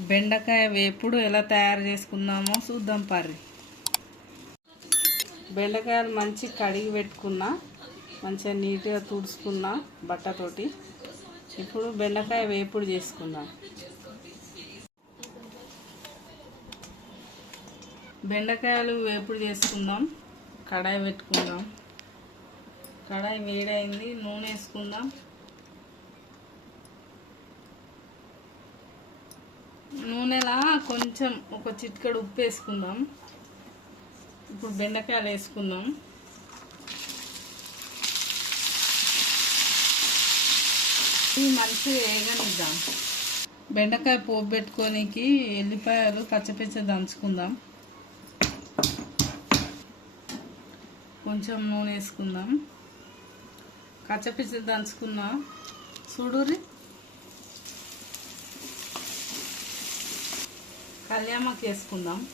బెండకాయ వేపుడు ఎలా తయారు చేసుకుందామో చూద్దాం పర్రి. బెండకాయలు మంచి కడిగి పెట్టుకున్నా, మంచిగా నీట్గా తుడుచుకున్నా బట్టతోటి. ఇప్పుడు బెండకాయ వేపుడు చేసుకుందాం. బెండకాయలు వేపుడు చేసుకుందాం. కడాయి పెట్టుకుందాం. కడాయి వేడైంది, నూనె వేసుకుందాం. నూనెలా కొంచెం ఒక చిటికెడు ఉప్పు వేసుకుందాం. ఇప్పుడు బెండకాయలు వేసుకుందాం. ఇవి మంచిగా వేగనిద్దాం. బెండకాయ పోపు పెట్టుకోనికి ఎల్లిపాయలు పచ్చపచ్చ దంచుకుందాం. కొంచెం నూనె వేసుకుందాం. కచ్చపిచ్చ దంచుకున్నా చూడుర్రి. కళ్యామాకు వేసుకుందాం.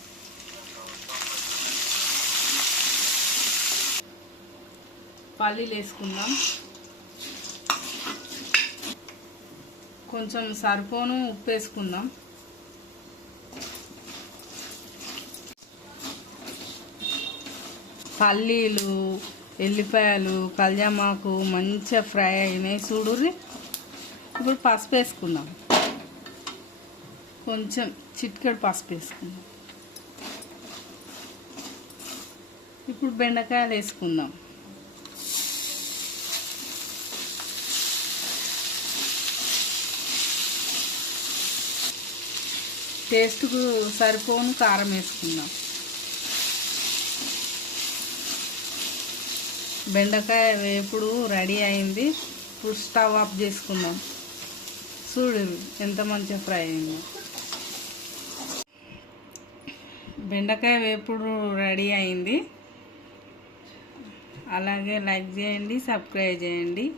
పల్లీలు వేసుకుందాం. కొంచెం సరిపోను ఉప్పు వేసుకుందాం. పల్లీలు, ఎల్లిపాయలు, కళ్యామాకు మంచిగా ఫ్రై అయినాయి చూడుర్రి. ఇప్పుడు పసుపు వేసుకుందాం. కొంచెం చిటికెడు పసుపు వేసుకుందాం. ఇప్పుడు బెండకాయలు వేసుకుందాం. టేస్ట్కు సరిపోను కారం వేసుకుందాం. బెండకాయ వేపుడు రెడీ అయింది. ఇప్పుడు స్టవ్ ఆఫ్ చేసుకుందాం. చూడు ఎంత మంచిగా ఫ్రై అయింది. బెండకాయ వేపుడు రెడీ అయింది. అలాగే లైక్ చేయండి, సబ్స్క్రైబ్ చేయండి.